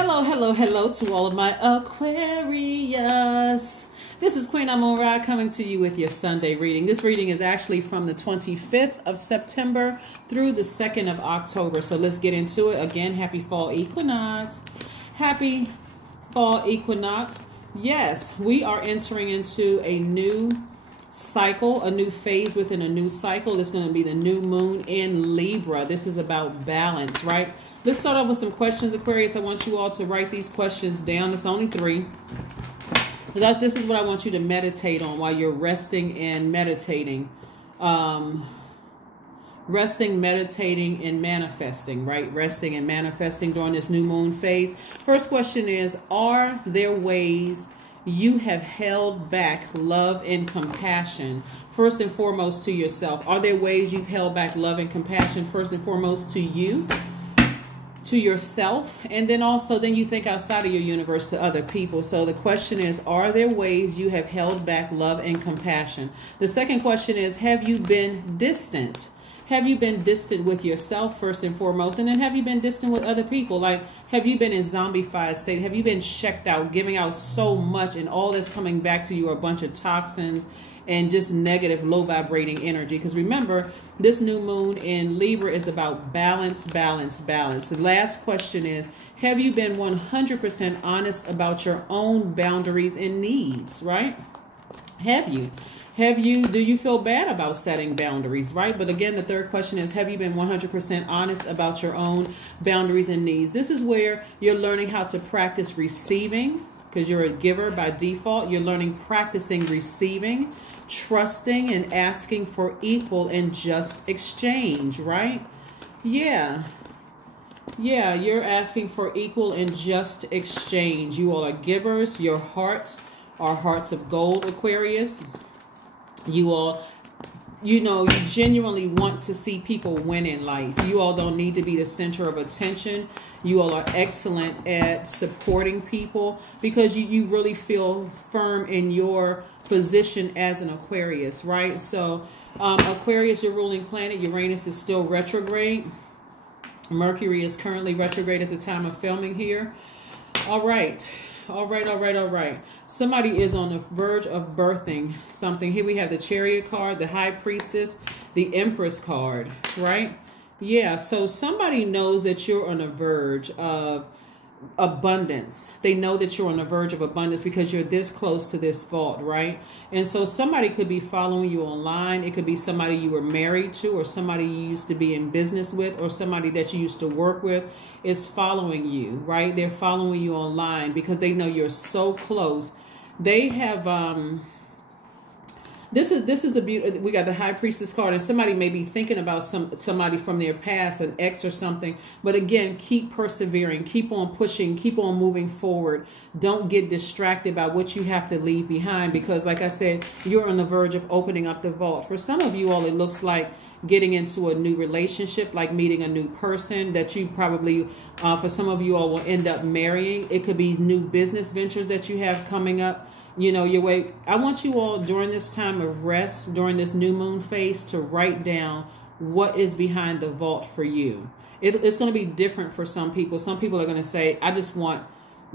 Hello, hello, hello to all of my Aquarius. This is Queen Amun Ra coming to you with your Sunday reading. This reading is actually from the 25th of September through the 2nd of October. So let's get into it. Again, happy fall equinox. Happy fall equinox. Yes, we are entering into a new cycle, a new phase within a new cycle. It's going to be the new moon in Libra. This is about balance, right? Let's start off with some questions, Aquarius. I want you all to write these questions down. It's only 3. This is what I want you to meditate on while you're resting and meditating. Resting, meditating, and manifesting, right? Resting and manifesting during this new moon phase. First question is, are there ways you have held back love and compassion? First and foremost to yourself. Are there ways you've held back love and compassion first and foremost to you? To yourself, and then also then you think outside of your universe to other people. So the question is, are there ways you have held back love and compassion? The second question is, have you been distant? Have you been distant with yourself first and foremost? And then have you been distant with other people? Like, have you been in zombified state? Have you been checked out, giving out so much, and all that's coming back to you are a bunch of toxins and just negative, low vibrating energy? Because remember, this new moon in Libra is about balance, balance, balance. The last question is, have you been 100% honest about your own boundaries and needs, right? Have you? Do you feel bad about setting boundaries, right? But again, the third question is, have you been 100% honest about your own boundaries and needs? This is where you're learning how to practice receiving, because you're a giver by default. You're practicing receiving, trusting, and asking for equal and just exchange, right? Yeah, you're asking for equal and just exchange. You all are givers. Your hearts are hearts of gold, Aquarius. You all, you genuinely want to see people win in life. You all don't need to be the center of attention. You all are excellent at supporting people because you really feel firm in your position as an Aquarius, right? So Aquarius, your ruling planet, Uranus is still retrograde. Mercury is currently retrograde at the time of filming here. All right. Somebody is on the verge of birthing something. Here we have the Chariot card, the High Priestess, the Empress card, right? Yeah, so somebody knows that you're on the verge of abundance. They know that you're on the verge of abundance because you're this close to this vault, right? And so somebody could be following you online. It could be somebody you were married to, or somebody you used to be in business with, or somebody that you used to work with is following you, right? They're following you online because they know you're so close. They have this is a beauty. We got the High Priestess card, and somebody may be thinking about somebody from their past, an ex or something. But again, keep persevering, keep on pushing, keep on moving forward. Don't get distracted by what you have to leave behind, because like I said, you're on the verge of opening up the vault. For some of you all, it looks like getting into a new relationship, like meeting a new person that you probably, for some of you all, will end up marrying. It could be new business ventures that you have coming up. Your way. I want you all during this time of rest, during this new moon phase, to write down what is behind the vault for you. It's going to be different for some people. Some people are going to say, I just want,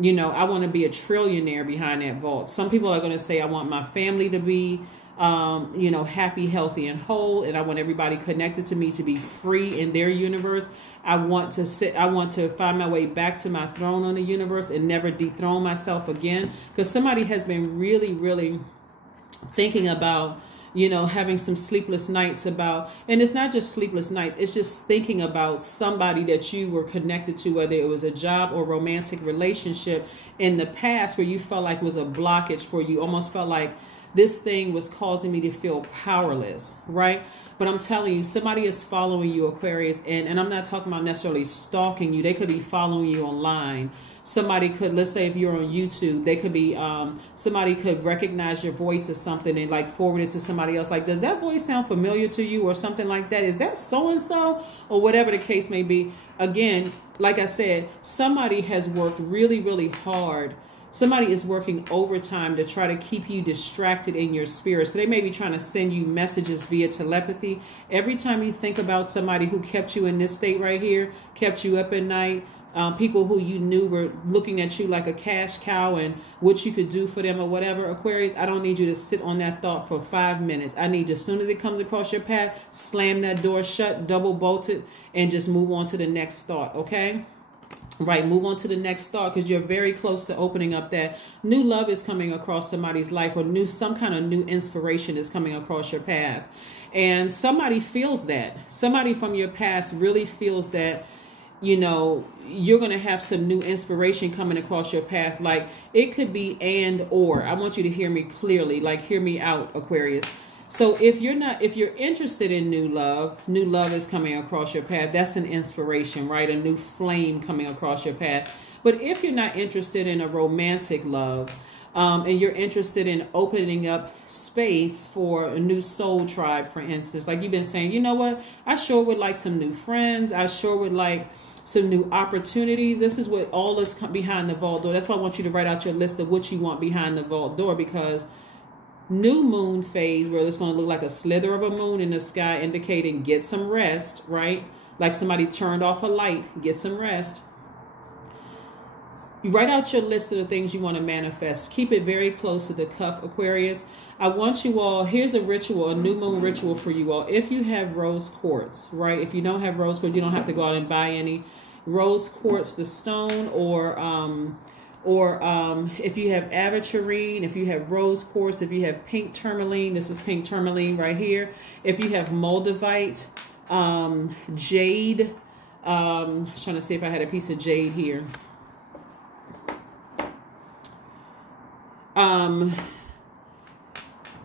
I want to be a trillionaire behind that vault. Some people are going to say, I want my family to be, happy, healthy, and whole. And I want everybody connected to me to be free in their universe. I want to find my way back to my throne on the universe and never dethrone myself again. Because somebody has been really, really thinking about, having some sleepless nights about, and it's not just sleepless nights, it's just thinking about somebody that you were connected to, whether it was a job or romantic relationship in the past where you felt like was a blockage for you, almost felt like this thing was causing me to feel powerless, right? But I'm telling you, somebody is following you, Aquarius, and I'm not talking about necessarily stalking you. They could be following you online. Somebody could, let's say if you're on YouTube, they could be, somebody could recognize your voice or something and like forward it to somebody else. Like, does that voice sound familiar to you or something like that? Is that so-and-so? Or whatever the case may be. Again, like I said, somebody has worked really, really hard. Somebody is working overtime to try to keep you distracted in your spirit. So they may be trying to send you messages via telepathy. Every time you think about somebody who kept you in this state right here, kept you up at night, people who you knew were looking at you like a cash cow and what you could do for them or whatever, Aquarius, I don't need you to sit on that thought for 5 minutes. I need you, as soon as it comes across your path, slam that door shut, double bolt it, and just move on to the next thought, okay? Right, move on to the next thought, because you're very close to opening up. That new love is coming across somebody's life, or some kind of new inspiration is coming across your path. And somebody feels that. Somebody from your past really feels that, you know, you're going to have some new inspiration coming across your path. Like, it could be and or. I want you to hear me clearly. Like, hear me out, Aquarius. So if you're interested in new love is coming across your path. That's an inspiration, right? A new flame coming across your path. But if you're not interested in a romantic love, and you're interested in opening up space for a new soul tribe, for instance, like you've been saying, you know what? I sure would like some new friends. I sure would like some new opportunities. This is what all is behind the vault door. That's why I want you to write out your list of what you want behind the vault door, because new moon phase, where it's going to look like a slither of a moon in the sky, indicating get some rest, right? Like somebody turned off a light, get some rest. You write out your list of the things you want to manifest. Keep it very close to the cuff, Aquarius. I want you all, here's a ritual, a new moon ritual for you all. If you have rose quartz, right? If you don't have rose quartz, you don't have to go out and buy any. Rose quartz, the stone, or if you have aventurine, if you have rose quartz, if you have pink tourmaline, this is pink tourmaline right here. If you have moldavite, jade, trying to see if I had a piece of jade here.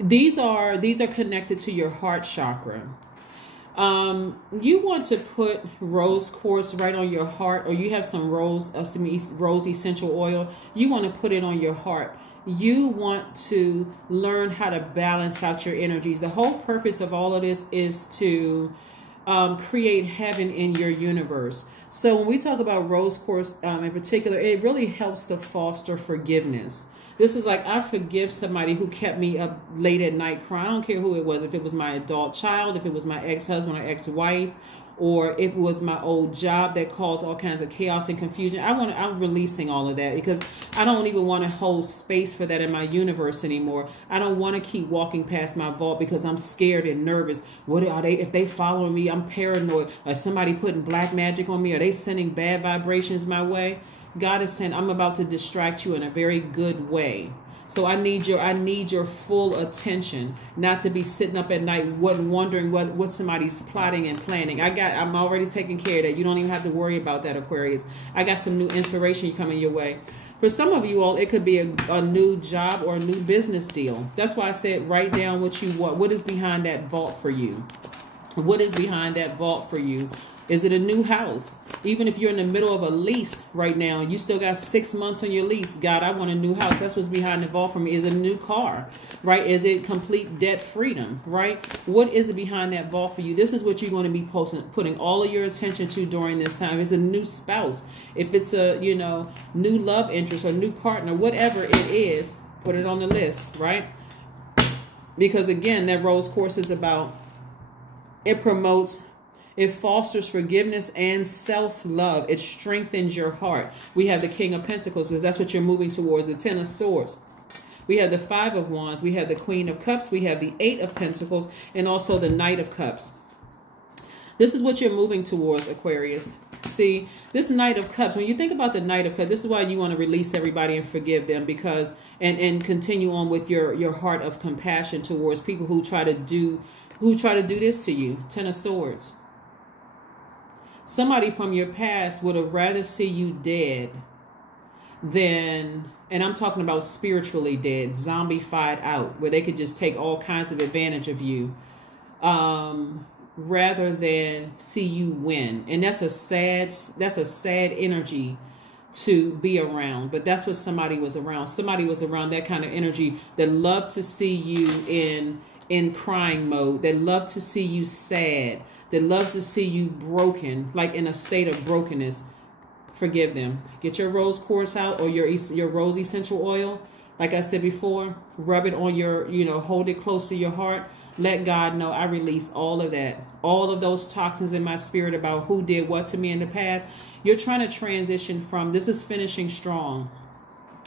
These are connected to your heart chakra. You want to put rose quartz right on your heart, or you have some rose essential oil. You want to put it on your heart. You want to learn how to balance out your energies. The whole purpose of all of this is to create heaven in your universe. So when we talk about rose quartz in particular, it really helps to foster forgiveness. This is like, I forgive somebody who kept me up late at night crying. I don't care who it was. If it was my adult child, if it was my ex-husband or ex-wife, or if it was my old job that caused all kinds of chaos and confusion. I'm releasing all of that, because I don't even want to hold space for that in my universe anymore. I don't want to keep walking past my vault because I'm scared and nervous. What are they? If they following me, I'm paranoid. Are somebody putting black magic on me? Are they sending bad vibrations my way? God is saying, I'm about to distract you in a very good way. So I need your full attention, not to be sitting up at night wondering what somebody's plotting and planning. I'm already taking care of that. You don't even have to worry about that, Aquarius. I got some new inspiration coming your way. For some of you all, it could be a new job or a new business deal. That's why I said write down what you want. What is behind that vault for you? What is behind that vault for you? Is it a new house? Even if you're in the middle of a lease right now, you still got 6 months on your lease. God, I want a new house. That's what's behind the vault for me. Is it a new car, right? Is it complete debt freedom, right? What is it behind that vault for you? This is what you're going to be putting all of your attention to during this time. Is a new spouse. If it's a, new love interest or new partner, whatever it is, put it on the list, right? Because again, that rose course is about, it fosters forgiveness and self-love. It strengthens your heart. We have the King of Pentacles, because that's what you're moving towards, the Ten of Swords. We have the Five of Wands. We have the Queen of Cups. We have the Eight of Pentacles, and also the Knight of Cups. This is what you're moving towards, Aquarius. See, this Knight of Cups, when you think about the Knight of Cups, this is why you want to release everybody and forgive them, because, and continue on with your heart of compassion towards people who try to do this to you. Ten of Swords. Somebody from your past would have rather see you dead than, and I'm talking about spiritually dead, zombified out, where they could just take all kinds of advantage of you, rather than see you win. And that's a sad energy to be around. But that's what somebody was around. Somebody was around that kind of energy that loved to see you in crying mode, that loved to see you sad, that love to see you broken, like in a state of brokenness. Forgive them. Get your rose quartz out, or your rose essential oil. Like I said before, rub it on hold it close to your heart. Let God know I release all of that. All of those toxins in my spirit about who did what to me in the past. You're trying to transition from, this is finishing strong.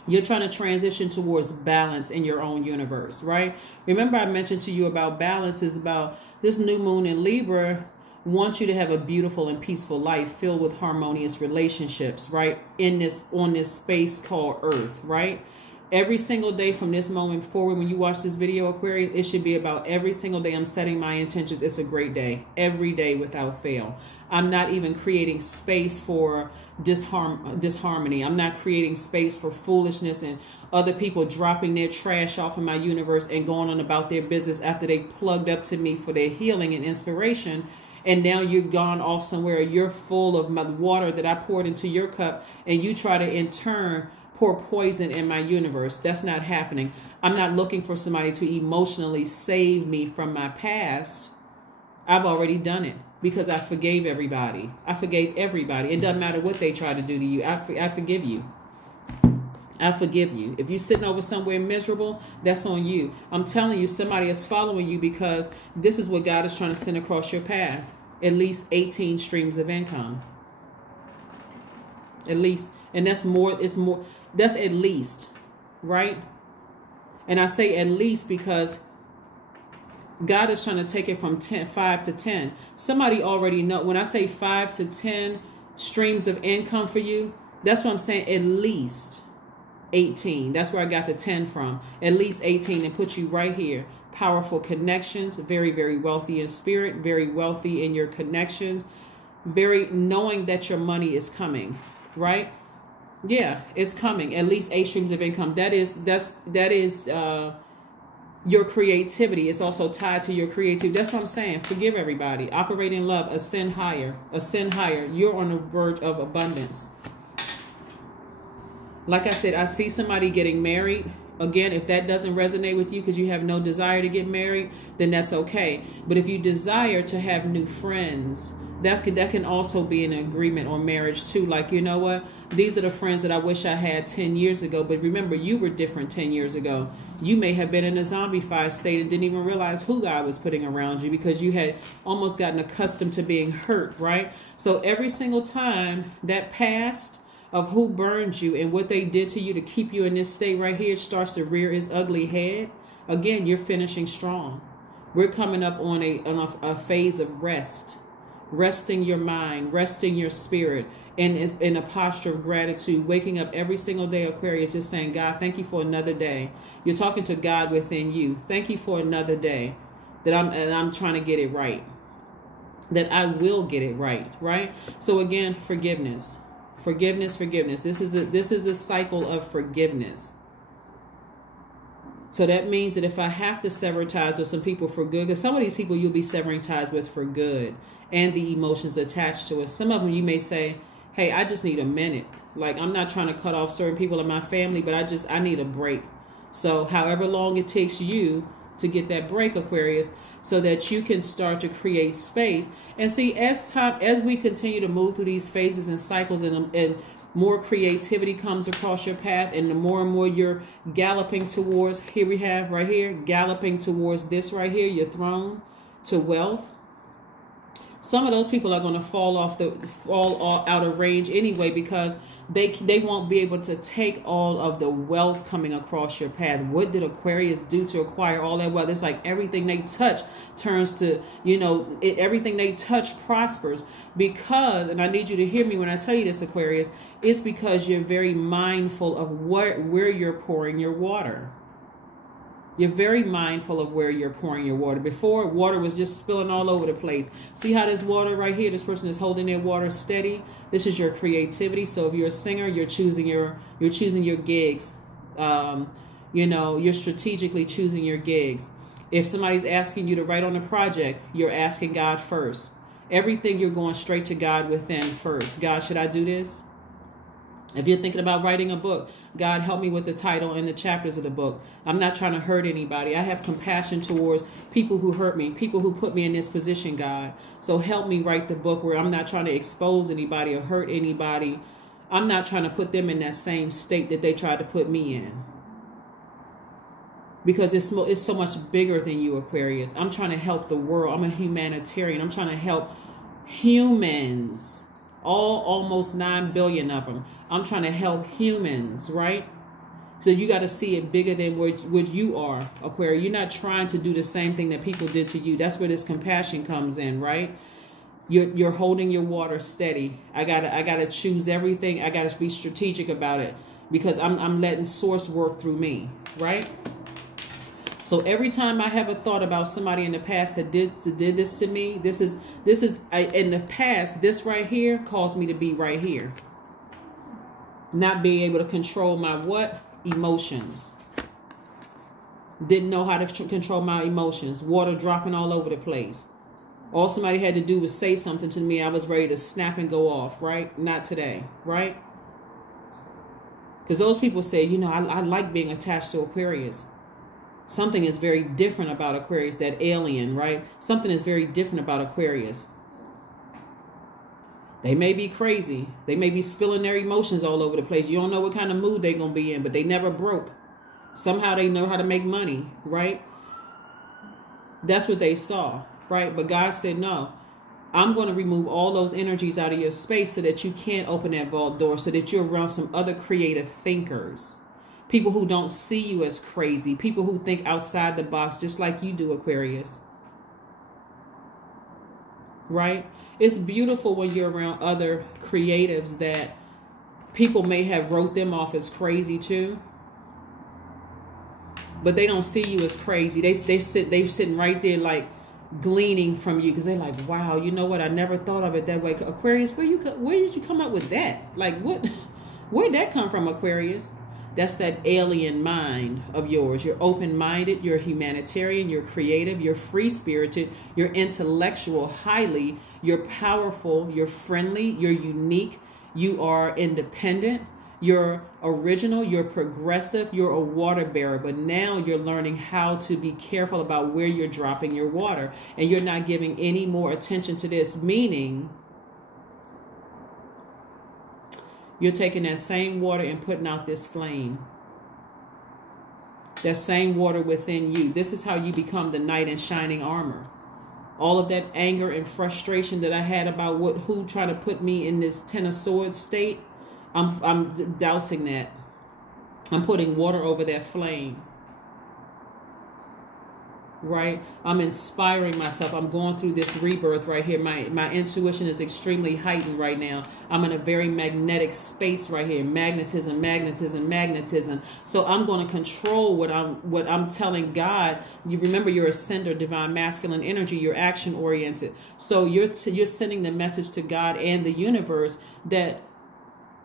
You're trying to transition towards balance in your own universe, right? Remember I mentioned to you about balance is about this new moon in Libra wants you to have a beautiful and peaceful life filled with harmonious relationships, right? On this space called Earth, right? Every single day from this moment forward, when you watch this video, Aquarius, it should be about every single day I'm setting my intentions. It's a great day, every day without fail. I'm not even creating space for disharmony. I'm not creating space for foolishness and other people dropping their trash off in my universe and going on about their business after they plugged up to me for their healing and inspiration. And now you've gone off somewhere. You're full of my water that I poured into your cup, and you try to in turn pour poison in my universe. That's not happening. I'm not looking for somebody to emotionally save me from my past. I've already done it because I forgave everybody. I forgave everybody. It doesn't matter what they try to do to you. I forgive you. I forgive you. If you're sitting over somewhere miserable, that's on you. I'm telling you, somebody is following you because this is what God is trying to send across your path. At least 18 streams of income. At least. And that's more, it's more, that's at least, right? And I say at least because God is trying to take it from 5 to 10. Somebody already know. When I say 5 to 10 streams of income for you, that's what I'm saying. At least 18. That's where I got the 10 from. At least 18, and put you right here. Powerful connections. Very, very wealthy in spirit. Very wealthy in your connections. Very knowing that your money is coming, right? Yeah, it's coming. At least 8 streams of income. That is your creativity. It's also tied to your creativity. That's what I'm saying. Forgive everybody. Operate in love. Ascend higher. Ascend higher. You're on the verge of abundance. Like I said, I see somebody getting married. Again, if that doesn't resonate with you because you have no desire to get married, then that's okay. But if you desire to have new friends, that can also be an agreement on marriage too. Like, you know what? These are the friends that I wish I had 10 years ago. But remember, you were different 10 years ago. You may have been in a zombified state and didn't even realize who God was putting around you because you had almost gotten accustomed to being hurt, right? So every single time that past of who burned you and what they did to you to keep you in this state right here starts to rear its ugly head, again, you're finishing strong. We're coming up on a phase of rest. Resting your mind, resting your spirit, and in a posture of gratitude, waking up every single day, Aquarius, just saying, God, thank you for another day. You're talking to God within you. Thank you for another day that I'm trying to get it right. That I will get it right, right? So again, forgiveness. Forgiveness, forgiveness. This is a cycle of forgiveness. So that means that if I have to sever ties with some people for good, because some of these people you'll be severing ties with for good, and the emotions attached to it. Some of them you may say, hey, I just need a minute. Like, I'm not trying to cut off certain people in my family, but I need a break. So however long it takes you to get that break, Aquarius, so that you can start to create space. And see, as we continue to move through these phases and cycles, and more creativity comes across your path, and the more and more you're galloping towards, here we have right here, galloping towards this right here, your throne, to wealth. Some of those people are going to fall out of range anyway because they won't be able to take all of the wealth coming across your path. What did Aquarius do to acquire all that wealth? It's like everything they touch turns to, everything they touch prospers because, and I need you to hear me when I tell you this, Aquarius, it's because you're very mindful of where you're pouring your water. You're very mindful of where you're pouring your water. Before, water was just spilling all over the place. See how this water right here, this person is holding their water steady? This is your creativity. So if you're a singer, you're choosing your gigs. You're strategically choosing your gigs. If somebody's asking you to write on a project, you're asking God first. Everything you're going straight to God within first. God, should I do this? If you're thinking about writing a book, God, help me with the title and the chapters of the book. I'm not trying to hurt anybody. I have compassion towards people who hurt me, people who put me in this position, God. So help me write the book where I'm not trying to expose anybody or hurt anybody. I'm not trying to put them in that same state that they tried to put me in. Because it's so much bigger than you, Aquarius. I'm trying to help the world. I'm a humanitarian. I'm trying to help humans. almost 9 billion of them. I'm trying to help humans, right? So you got to see it bigger than what you are, Aquarius. You're not trying to do the same thing that people did to you. That's where this compassion comes in, right? You're holding your water steady. I gotta choose everything. I gotta be strategic about it because I'm letting source work through me, right? So every time I have a thought about somebody in the past that did this to me, this is in the past. This right here caused me to be right here, not being able to control my what? Emotions. Didn't know how to control my emotions. Water dropping all over the place. All somebody had to do was say something to me. I was ready to snap and go off, right? Not today, right? Because those people say, you know, I like being attached to Aquarius. Something is very different about Aquarius, that alien, right? Something is very different about Aquarius. They may be crazy. They may be spilling their emotions all over the place. You don't know what kind of mood they're going to be in, but they never broke. Somehow they know how to make money, right? That's what they saw, right? But God said, no, I'm going to remove all those energies out of your space so that you can't open that vault door, so that you're around some other creative thinkers. People who don't see you as crazy. People who think outside the box just like you do, Aquarius. Right? It's beautiful when you're around other creatives that people may have wrote them off as crazy too. But they don't see you as crazy. They're sitting right there like gleaning from you because they're like, wow, you know what? I never thought of it that way. Aquarius, where did you come up with that? Like where'd that come from, Aquarius? That's that alien mind of yours. You're open-minded, you're humanitarian, you're creative, you're free-spirited, you're intellectual, highly, you're powerful, you're friendly, you're unique, you are independent, you're original, you're progressive, you're a water bearer. But now you're learning how to be careful about where you're dropping your water. And you're not giving any more attention to this, meaning you're taking that same water and putting out this flame. That same water within you. This is how you become the knight in shining armor. All of that anger and frustration that I had about who tried to put me in this Ten of Swords state, I'm dousing that. I'm putting water over that flame. Right? I'm inspiring myself. I'm going through this rebirth right here. My intuition is extremely heightened right now. I'm in a very magnetic space right here. Magnetism, magnetism, magnetism. So I'm going to control what I'm telling God. You remember, you're a sender, divine masculine energy. You're action oriented. So you're sending the message to God and the universe that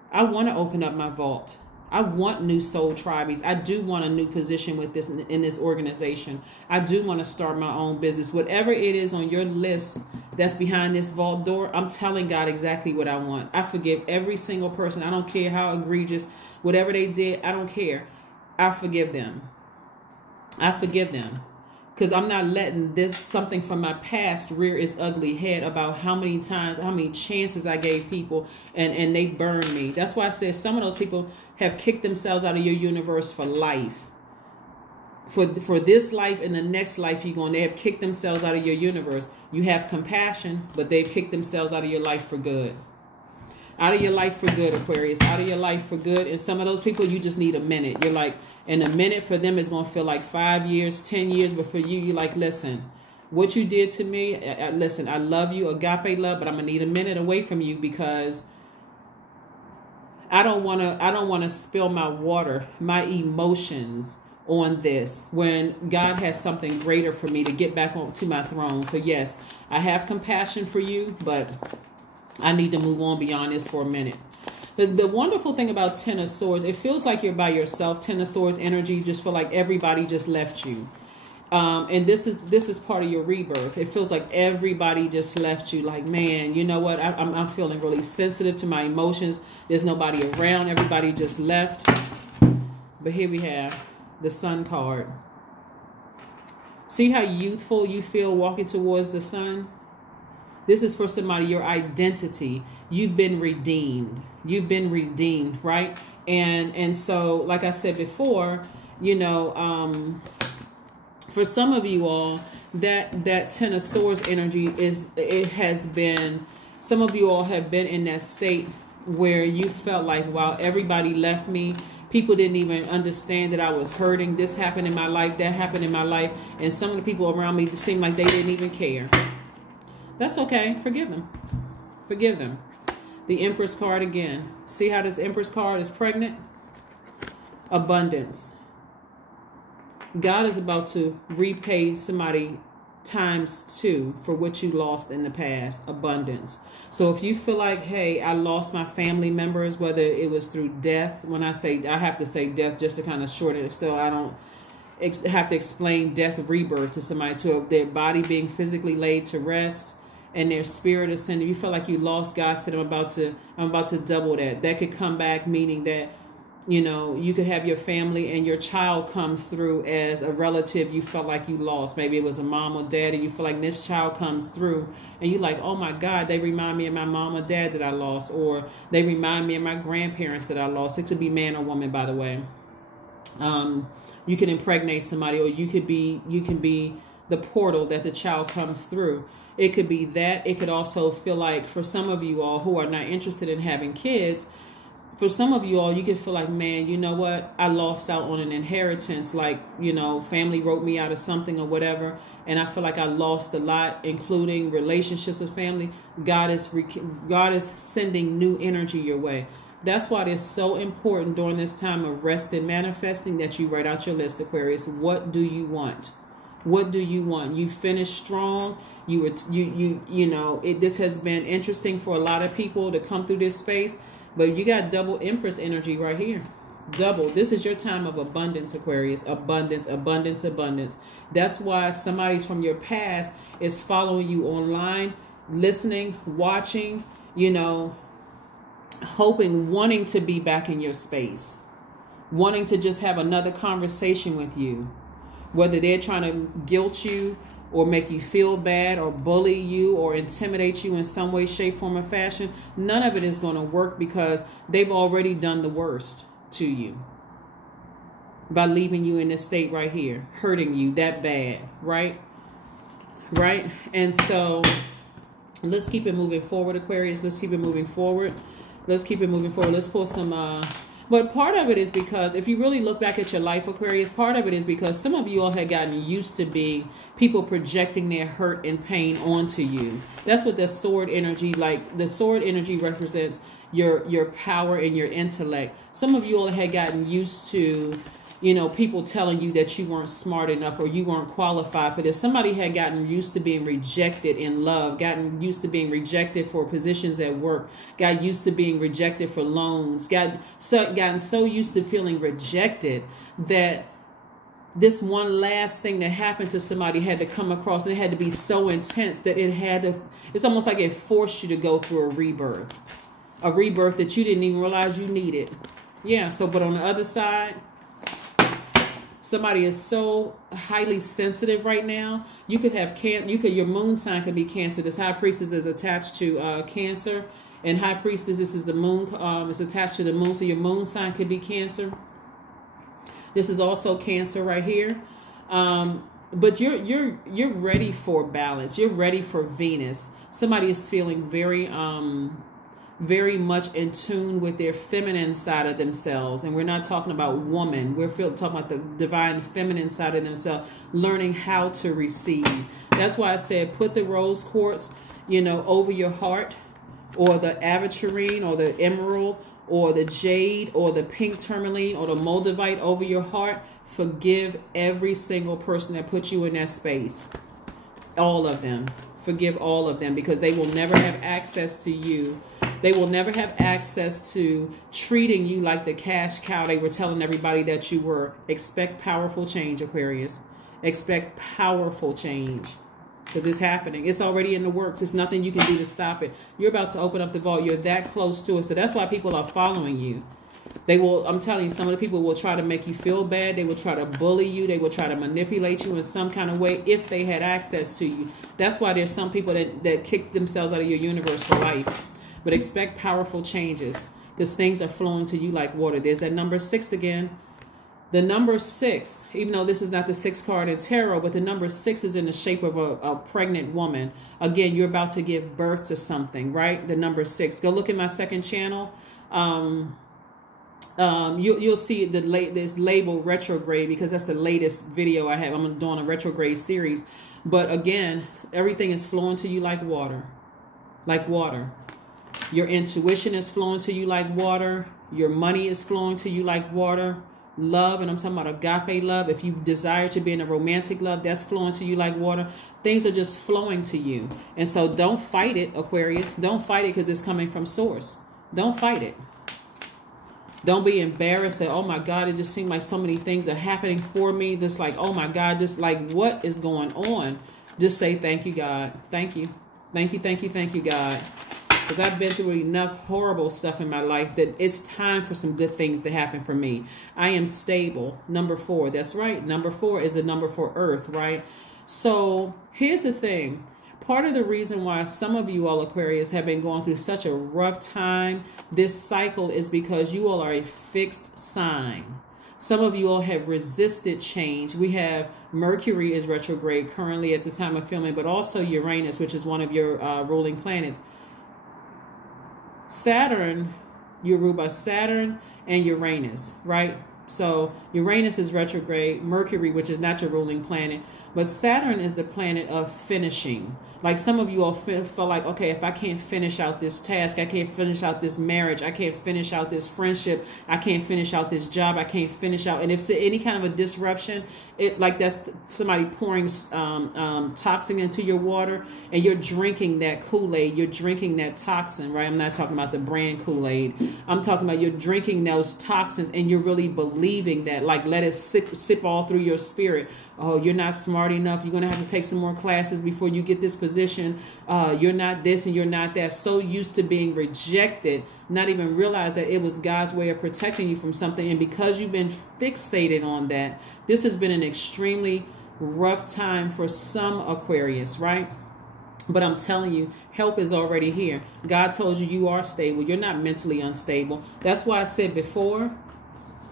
I want to open up my vault. I want new soul tribes. I do want a new position with this in this organization. I do want to start my own business. Whatever it is on your list that's behind this vault door, I'm telling God exactly what I want. I forgive every single person. I don't care how egregious, whatever they did, I don't care. I forgive them. I forgive them. Because I'm not letting something from my past rear its ugly head about how many times, how many chances I gave people and they burned me. That's why I said some of those people have kicked themselves out of your universe for life. For this life and the next life they have kicked themselves out of your universe. You have compassion, but they've kicked themselves out of your life for good. Out of your life for good, Aquarius. Out of your life for good. And some of those people, you just need a minute. You're like, and a minute for them is going to feel like 5 years, 10 years. But for you, you're like, listen, what you did to me, listen, I love you, agape love, but I'm going to need a minute away from you because I don't want to spill my water, my emotions on this when God has something greater for me to get back to my throne. So yes, I have compassion for you, but I need to move on beyond this for a minute. The wonderful thing about Ten of Swords, it feels like you're by yourself. Ten of Swords energy, you just feel like everybody just left you. And this is part of your rebirth. It feels like everybody just left you. Like, man, you know what? I'm feeling really sensitive to my emotions. There's nobody around. Everybody just left. But here we have the Sun card. See how youthful you feel walking towards the sun? This is for somebody, your identity. You've been redeemed. You've been redeemed, right? And so, like I said before, you know, for some of you all, that Ten of Swords energy has been Some of you all have been in that state where you felt like, wow, everybody left me. People didn't even understand that I was hurting. This happened in my life, that happened in my life. And some of the people around me seemed like they didn't even care. That's okay. Forgive them. Forgive them. The Empress card again. See how this Empress card is pregnant? Abundance. God is about to repay somebody ×2 for what you lost in the past. Abundance. So if you feel like, hey, I lost my family members, whether it was through death. When I have to say death just to kind of shorten it so I don't have to explain death, rebirth to somebody, to their body being physically laid to rest and their spirit ascending. You feel like you lost. God said, I'm about to double that. That could come back, meaning that, you know, you could have your family and your child comes through as a relative you felt like you lost. Maybe it was a mom or dad, and you feel like this child comes through and you're like, oh my God, they remind me of my mom or dad that I lost, or they remind me of my grandparents that I lost. It could be man or woman, by the way. You can impregnate somebody, or you can be the portal that the child comes through. It could be that. It could also feel like, for some of you all who are not interested in having kids, for some of you all, you can feel like, man, you know what? I lost out on an inheritance. Like, you know, family wrote me out of something or whatever. And I feel like I lost a lot, including relationships with family. God is sending new energy your way. That's why it is so important during this time of rest and manifesting that you write out your list, Aquarius. What do you want? What do you want? You finished strong. This has been interesting for a lot of people to come through this space. But you got double Empress energy right here. Double. This is your time of abundance, Aquarius. Abundance, abundance, abundance. That's why somebody from your past is following you online, listening, watching, you know, hoping, wanting to be back in your space, wanting to just have another conversation with you. Whether they're trying to guilt you or make you feel bad or bully you or intimidate you in some way, shape, form, or fashion, none of it is going to work because they've already done the worst to you by leaving you in this state right here, hurting you that bad, right? Right? And so let's keep it moving forward, Aquarius. Let's keep it moving forward. Let's keep it moving forward. Let's pull some... But part of it is because if you really look back at your life, Aquarius, part of it is because some of you all had gotten used to being people projecting their hurt and pain onto you. That's what the sword energy, like the sword energy represents your power and your intellect. Some of you all had gotten used to, you know, people telling you that you weren't smart enough or you weren't qualified for this. Somebody had gotten used to being rejected in love, gotten used to being rejected for positions at work, got used to being rejected for loans, gotten so used to feeling rejected that this one last thing that happened to somebody had to come across, and it had to be so intense that it's almost like it forced you to go through a rebirth that you didn't even realize you needed. Yeah. So, but on the other side, somebody is so highly sensitive right now. You could have your moon sign could be Cancer. This High Priestess is attached to Cancer, and High Priestess, this is the moon. It's attached to the moon, so your moon sign could be Cancer. This is also Cancer right here. But you're ready for balance. You're ready for Venus. Somebody is feeling very much in tune with their feminine side of themselves. And we're not talking about woman. We're talking about the divine feminine side of themselves, learning how to receive. That's why I said put the rose quartz, you know, over your heart, or the aventurine, or the emerald, or the jade, or the pink tourmaline, or the moldavite over your heart. Forgive every single person that put you in that space. All of them. Forgive all of them, because they will never have access to you. They will never have access to treating you like the cash cow they were telling everybody that you were. Expect powerful change, Aquarius. Expect powerful change, because it's happening. It's already in the works. There's nothing you can do to stop it. You're about to open up the vault. You're that close to it. So that's why people are following you. They will, I'm telling you, some of the people will try to make you feel bad. They will try to bully you. They will try to manipulate you in some kind of way if they had access to you. That's why there's some people that kick themselves out of your universe for life. But expect powerful changes, because things are flowing to you like water. There's that number 6 again. The number 6, even though this is not the 6th card in tarot, but the number 6 is in the shape of a pregnant woman. Again, you're about to give birth to something, right? The number 6. Go look at my second channel. You'll see this label retrograde, because that's the latest video I have. I'm doing a retrograde series. But again, everything is flowing to you like water. Like water. Your intuition is flowing to you like water. Your money is flowing to you like water. Love, and I'm talking about agape love. If you desire to be in a romantic love, that's flowing to you like water. Things are just flowing to you. And so don't fight it, Aquarius. Don't fight it, because it's coming from source. Don't fight it. Don't be embarrassed that, oh my God, it just seems like so many things are happening for me. Just like, oh my God, just like, what is going on? Just say, thank you, God. Thank you. Thank you, thank you, thank you, God. Because I've been through enough horrible stuff in my life that it's time for some good things to happen for me. I am stable. Number 4. That's right. Number 4 is the number for Earth, right? So here's the thing. Part of the reason why some of you all Aquarius have been going through such a rough time this cycle is because you all are a fixed sign. Some of you all have resisted change. We have Mercury is retrograde currently at the time of filming, but also Uranus, which is one of your ruling planets. Saturn, you're ruled by Saturn and Uranus, right? So Uranus is retrograde, Mercury, which is not your ruling planet, but Saturn is the planet of finishing. Like some of you all feel like, okay, if I can't finish out this task, I can't finish out this marriage, I can't finish out this friendship, I can't finish out this job, I can't finish out. And if it's any kind of a disruption, it like that's somebody pouring toxin into your water, and you're drinking that Kool-Aid, you're drinking that toxin, right? I'm not talking about the brand Kool-Aid. I'm talking about you're drinking those toxins and you're really believing that, like, let it sip all through your spirit. Oh, you're not smart enough. You're going to have to take some more classes before you get this position. You're not this and you're not that. So used to being rejected, not even realize that it was God's way of protecting you from something. And because you've been fixated on that, this has been an extremely rough time for some Aquarius, right? But I'm telling you, help is already here. God told you you are stable. You're not mentally unstable. That's why I said before,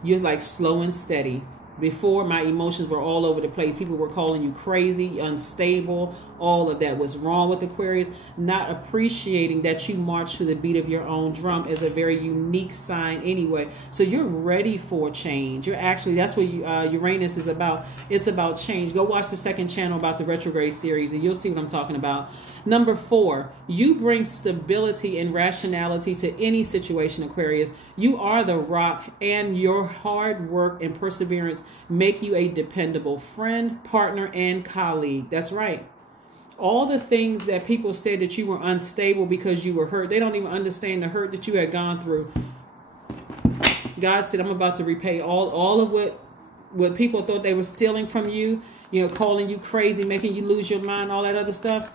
you're like slow and steady. Before, my emotions were all over the place. People were calling you crazy, unstable. All of that was wrong with Aquarius. Not appreciating that you march to the beat of your own drum is a very unique sign anyway. So you're ready for change. You're actually, that's what Uranus is about. It's about change. Go watch the second channel about the retrograde series and you'll see what I'm talking about. Number 4, you bring stability and rationality to any situation, Aquarius. You are the rock, and your hard work and perseverance make you a dependable friend, partner, and colleague. That's right. All the things that people said that you were unstable because you were hurt, they don't even understand the hurt that you had gone through. God said, I'm about to repay all of what people thought they were stealing from you, calling you crazy, making you lose your mind, all that other stuff.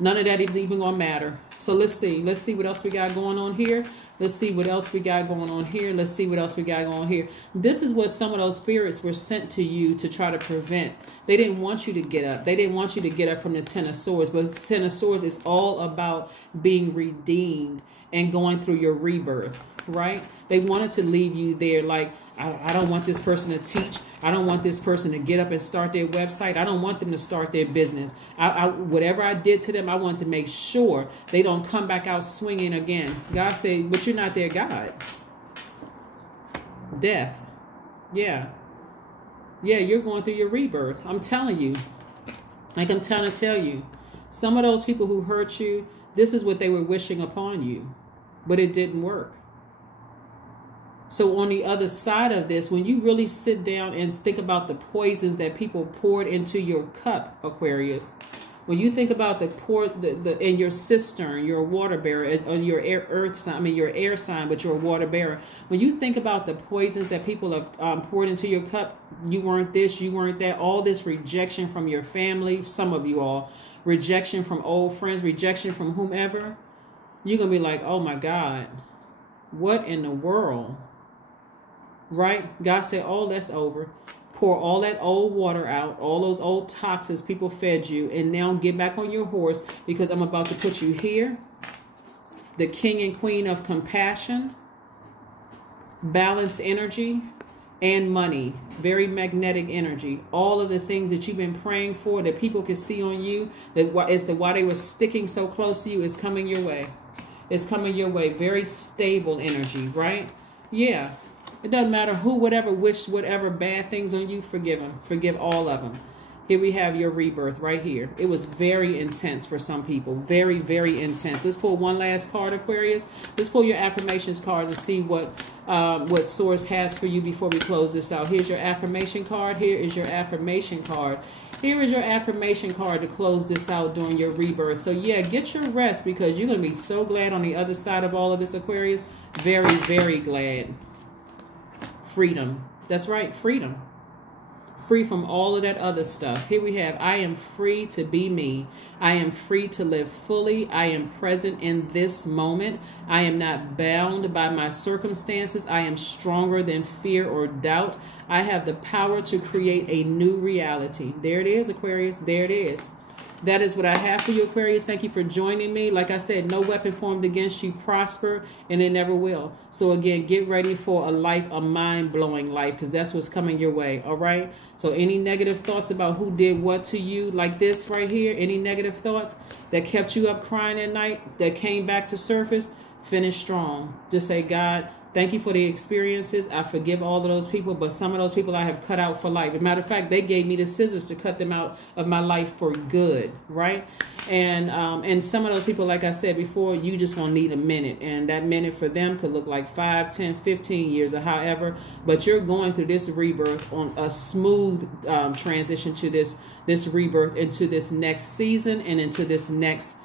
None of that is even going to matter. So let's see. Let's see what else we got going on here. Let's see what else we got going on here. Let's see what else we got going on here. This is what some of those spirits were sent to you to try to prevent. They didn't want you to get up. They didn't want you to get up from the Ten of Swords. But the Ten of Swords is all about being redeemed and going through your rebirth, right? They wanted to leave you there like, I don't want this person to teach. I don't want this person to get up and start their website. I don't want them to start their business. Whatever I did to them, I want to make sure they don't come back out swinging again. God said, but you're not their God. Death. Yeah. Yeah, you're going through your rebirth. I'm telling you. Like I'm trying to tell you. Some of those people who hurt you, this is what they were wishing upon you. But it didn't work. So on the other side of this, when you really sit down and think about the poisons that people poured into your cup, Aquarius, when you think about in your cistern, you're a water bearer, or your earth sign, your air sign, but you're a water bearer. When you think about the poisons that people have poured into your cup, you weren't this, you weren't that, all this rejection from your family, some of you all, rejection from old friends, rejection from whomever, you're going to be like, oh my God, what in the world? Right? God said, oh, that's over. Pour all that old water out, all those old toxins people fed you, and now get back on your horse because I'm about to put you here. The king and queen of compassion, balanced energy, and money. Very magnetic energy. All of the things that you've been praying for, that people can see on you, that as to why they were sticking so close to you, is coming your way. It's coming your way. Very stable energy, right? Yeah. It doesn't matter who, whatever, wish whatever bad things on you, forgive them. Forgive all of them. Here we have your rebirth right here. It was very intense for some people. Very, very intense. Let's pull one last card, Aquarius. Let's pull your affirmations card to see what Source has for you before we close this out. Here's your affirmation card. Here is your affirmation card. Here is your affirmation card to close this out during your rebirth. So yeah, get your rest, because you're going to be so glad on the other side of all of this, Aquarius. Very, very glad. Freedom. That's right, freedom. Free from all of that other stuff. Here we have, I am free to be me. I am free to live fully. I am present in this moment. I am not bound by my circumstances. I am stronger than fear or doubt. I have the power to create a new reality. There it is, Aquarius. There it is. That is what I have for you, Aquarius. Thank you for joining me. Like I said, no weapon formed against you prosper, and it never will. So again, get ready for a life, a mind-blowing life, because that's what's coming your way, all right? So any negative thoughts about who did what to you, like this right here, any negative thoughts that kept you up crying at night, that came back to surface, finish strong. Just say, God, thank you for the experiences. I forgive all of those people, but some of those people I have cut out for life. As a matter of fact, they gave me the scissors to cut them out of my life for good, right? And some of those people, like I said before, you just gonna need a minute, and that minute for them could look like 5, 10, 15 years or however. But you're going through this rebirth on a smooth transition to this rebirth into this next season and into this next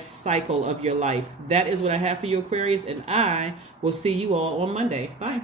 cycle of your life. That is what I have for you, Aquarius, and I will see you all on Monday. Bye.